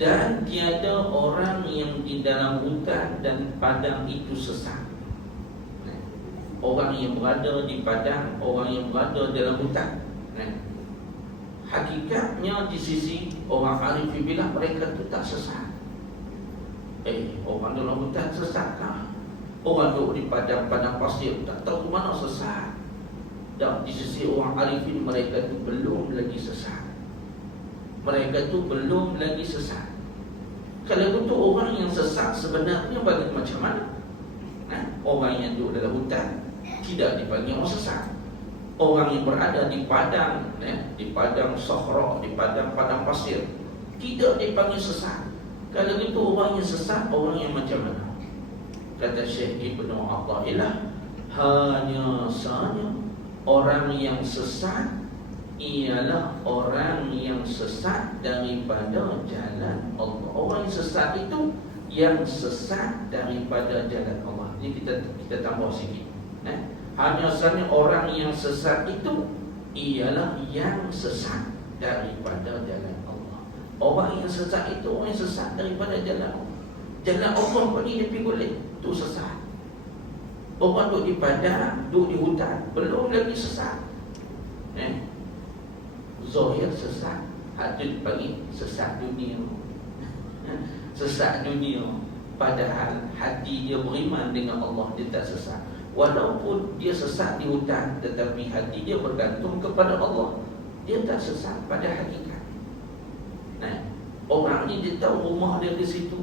dan tiada orang yang di dalam hutan dan padang itu sesat. Orang yang berada di padang, orang yang berada dalam hutan, hakikatnya di sisi orang arif billah mereka itu tak sesat. Orang dalam hutan sesatkah? Orang duduk di padang pasir tak tahu mana sesat. Dan di sisi orang arifin mereka itu belum lagi sesat. Mereka itu belum lagi sesat. Kalau betul orang yang sesat sebenarnya macam mana? Orang yang duduk dalam hutan tidak dipanggil orang sesat. Orang yang berada di padang, di padang sahra, di padang pasir, tidak dipanggil sesat. Kalau itu orang yang sesat, orang yang macam mana? Kata Syekh Ibnu Athaillah, hanya saja orang yang sesat ialah orang yang sesat daripada jalan Allah. Orang yang sesat itu yang sesat daripada jalan Allah. Ini kita tambah sikit. Hanya saja orang yang sesat itu ialah yang sesat daripada jalan Allah. Orang yang sesat itu orang yang sesat daripada jalan Allah. Jalan Allah pergi dia golek, itu sesat. Orang duduk di padang, duduk di hutan, belum lagi sesat. Zahir sesat, hadis pagi sesat dunia. Sesat dunia. Padahal hati dia beriman dengan Allah, dia tak sesat. Walaupun dia sesat di hutan, tetapi hati dia bergantung kepada Allah, dia tak sesat pada hakikat. Orang ni dia tahu rumah dia di situ,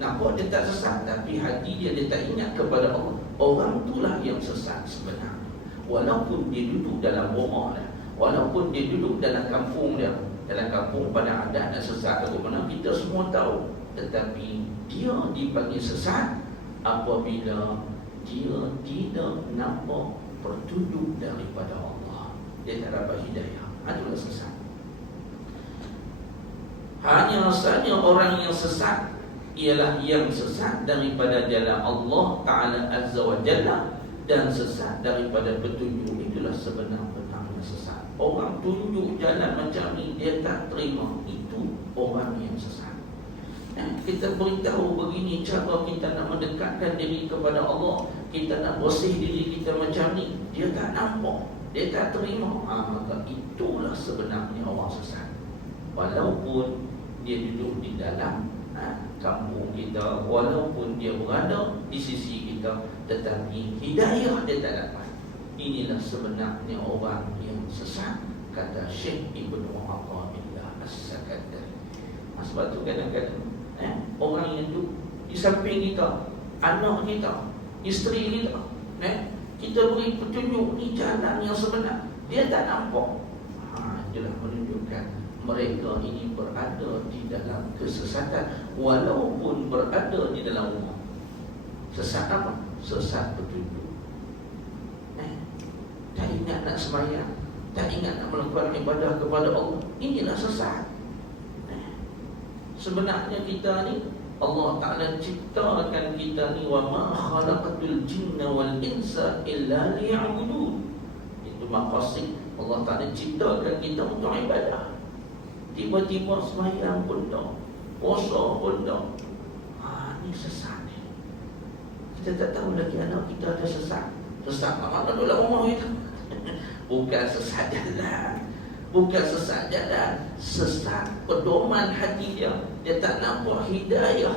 nampak dia tak sesat, tapi hati dia tak ingat kepada Allah. Orang itulah yang sesat sebenarnya. Walaupun dia duduk dalam rumah dia, walaupun dia duduk dalam kampung dia, dalam kampung pada adat dan sesat ke mana kita semua tahu, tetapi dia dipanggil sesat apabila dia tidak nampak petunjuk daripada Allah. Dia tak dapat hidayah. Itulah sesat. Hanya saja orang yang sesat ialah yang sesat daripada jalan Allah Ta'ala Azza wa Jalla dan sesat daripada petunjuk. Itulah sebenar-benarnya sesat. Orang tunjuk jalan macam ni, dia tak terima, itu orang yang sesat. Kita beritahu begini cara kita nak mendekatkan diri kepada Allah, kita nak bersih diri kita macam ni, dia tak nampak, dia tak terima, maka itulah sebenarnya orang sesat. Walaupun dia duduk di dalam kampung kita, walaupun dia berada di sisi kita, tetapi hidayah dia tak dapat. Inilah sebenarnya orang yang sesat, kata Syekh Ibnu Athaillah As-Sakandari. Sebab tu kadang-kadang orang yang duduk di samping kita, anak kita, isteri kita, kita beri petunjuk ni jalan yang sebenar, dia tak nampak. Itulah menunjukkan mereka ini berada di dalam kesesatan, walaupun berada di dalam rumah. Sesat apa? Sesat petunjuk. Tak ingat nak sembahyang, tak ingat nak melakukan ibadah kepada Allah. Inilah sesat. Sebenarnya kita ni, Allah Ta'ala ciptakan kita ni, wa ma khalaqatul jinna wal insa illa liya'budun. Itu maqasid Allah Ta'ala ciptakan kita untuk ibadah. Tiba-tiba sembahyang pun tak, puasa pun tak. Ni sesat ni. Kita tak tahu lagi anak kita ada sesat. Sesat mana duduk dalam rumah kita. Bukan sesat jalan, bukan sesat jalan, sesat pedoman hati dia. Dia tak nampak hidayah,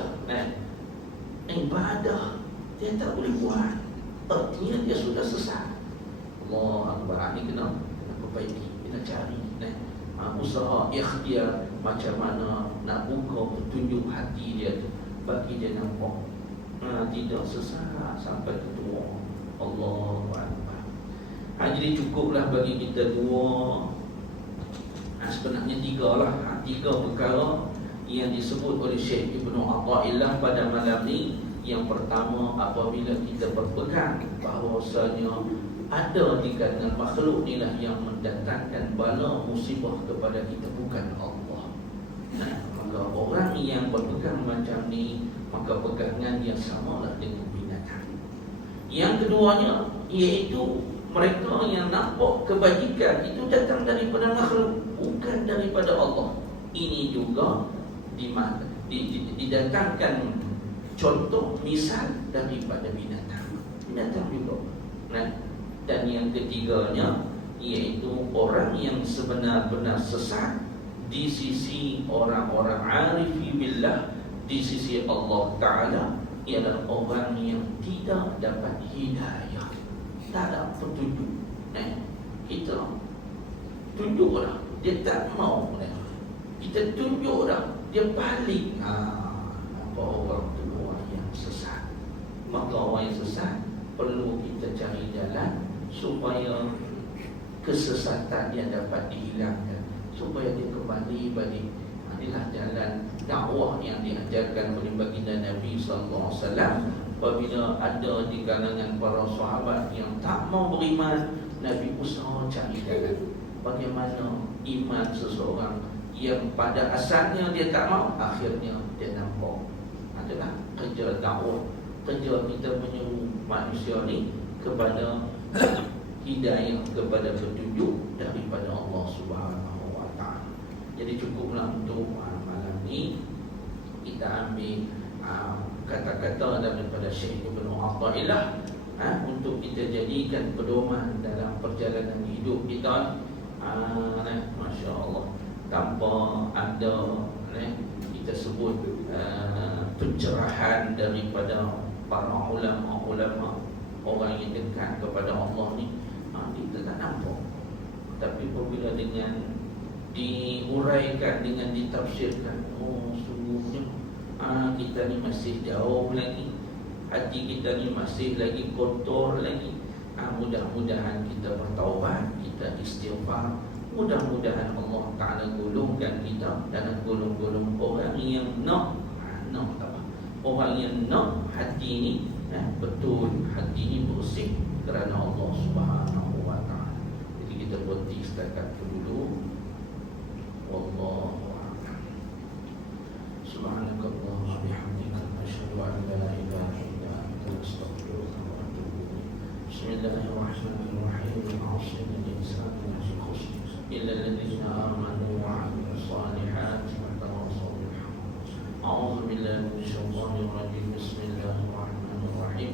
ibadah dia tak boleh buat. Artinya dia sudah sesat. Allah Akbar. Ini kena perbaiki, kena cari, usaha ikhtiar macam mana nak buka petunjuk hati dia tu, bagi dia nampak tidak sesat sampai ke tua. Allahu Akbar. Jadi cukuplah bagi kita dua, sebenarnya tiga lah, tiga perkara yang disebut oleh Syekh Ibnu Athaillah pada malam ni. Yang pertama, apabila kita berpegang bahawasanya ada di kalangan makhluk inilah yang mendatangkan bala musibah kepada kita, bukan Allah. Maka orang yang berpegang macam ni, maka pegangan yang samalah dengan binatang. Yang keduanya iaitu mereka yang nampak kebajikan itu datang daripada makhluk, bukan daripada Allah. Ini juga didatangkan contoh misal daripada binatang juga. Nah, dan yang ketiganya iaitu orang yang sebenar-benar sesat di sisi orang-orang arifi billah, di sisi Allah Ta'ala, ialah orang yang tidak dapat hidayah, tak ada petunjuk. Kita tunjuk dah, dia tak mau. Kita tunjuk dah, dia balik. Apa orang tua yang sesat? Maka orang yang sesat perlu kita cari jalan supaya kesesatan dia dapat dihilangkan, supaya dia kembali balik. Inilah jalan dakwah yang diajarkan oleh baginda Nabi sallallahu alaihi wasallam. Apabila ada di kalangan para sahabat yang tak mau beriman, Nabi usaha cari jalan bagaimana iman seseorang yang pada asalnya dia tak mau, akhirnya dia nampak. Adalah kerja dakwah, kerja kita menyuruh manusia ni kepada hidayah, kepada petunjuk daripada Allah Subhanahu wa ta'ala. Jadi cukuplah untuk malam ni kita ambil kata-kata daripada Syekh Ibn Atha'illah untuk kita jadikan pedoman dalam perjalanan hidup kita. Masya Allah, tanpa ada kita sebut pencerahan daripada para ulama-ulama, orang yang dekat kepada Allah ni, kita tak nampak. Tapi apabila dengan diuraikan, dengan ditafsirkan, sungguhnya kita ni masih jauh lagi, hati kita ni masih lagi kotor lagi. Mudah-mudahan kita bertaubat, kita istighfar. Mudah-mudahan Allah Ta'ala golongkan kita dalam golong-golong orang yang nak orang yang nak hati ni betul, hati ni bersih kerana Allah Subhanahu wa ta'ala. Jadi kita berhenti setakat itu dulu. Wallahu a'lam. Subhanakallahumma wa bihamdika, asyhadu an la ilaha illa anta, astaghfiruka wa atubu ilaik. Bismillahirrahmanirrahim. Al-'asr, al-insanu lafi khusr illa alladhina amanu wa 'amilus salihati wa tawassaw bil haqq. A'udzu billahi minasyaitonir rajim. Bismillahirrahmanirrahim.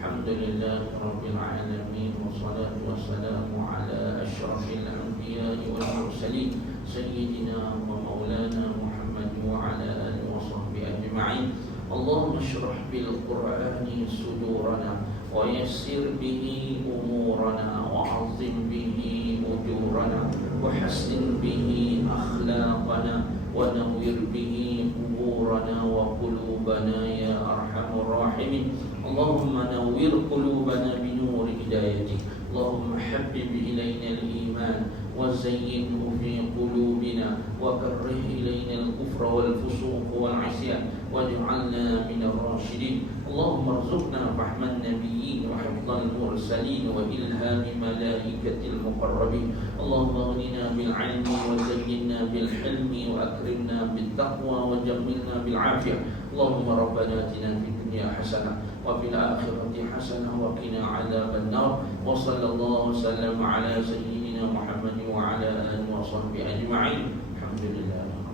Alhamdulillahi rabbil alamin, wassalatu wassalamu ala asyrafil anbiya'i wal mursalin sayyidina wa maulana Muhammad wa ala alihi wa sahbihi ajma'in. Allahumma shrah bil Qur'ani sudurana wa yassir bihi umurana wa 'azzim bihi ujurana wa hassin bihi akhlaqana wa nawwir bihi quburana wa qulubana ya arhamar rahimin. Allahumma nawwir qulubana bi nuri hidayatik. Allahumma habbib ilayna al-iman wa zayyinhu fi qulubina wa karrih ilayna al-kufra wal fusuq wal 'isyan waj'alna minal rasyidin. Allahumma arzuqna fahman nabiyyin wa hifdhal mursalin wa ilham malaikatil muqarrabin. Allahumma aghnina bil 'ilmi wa zayyinna bil hilmi wa akrimna bit taqwa wa jammilna bil 'afiyah. Allahumma rabbana atina fid dunya hasanah wa fil akhirati hasanah wa qina 'adzaban nar. Wa sallallahu wasallam ala sayyidina Muhammad wa ala alihi wa sahbihi ajma'in. Alhamdulillah.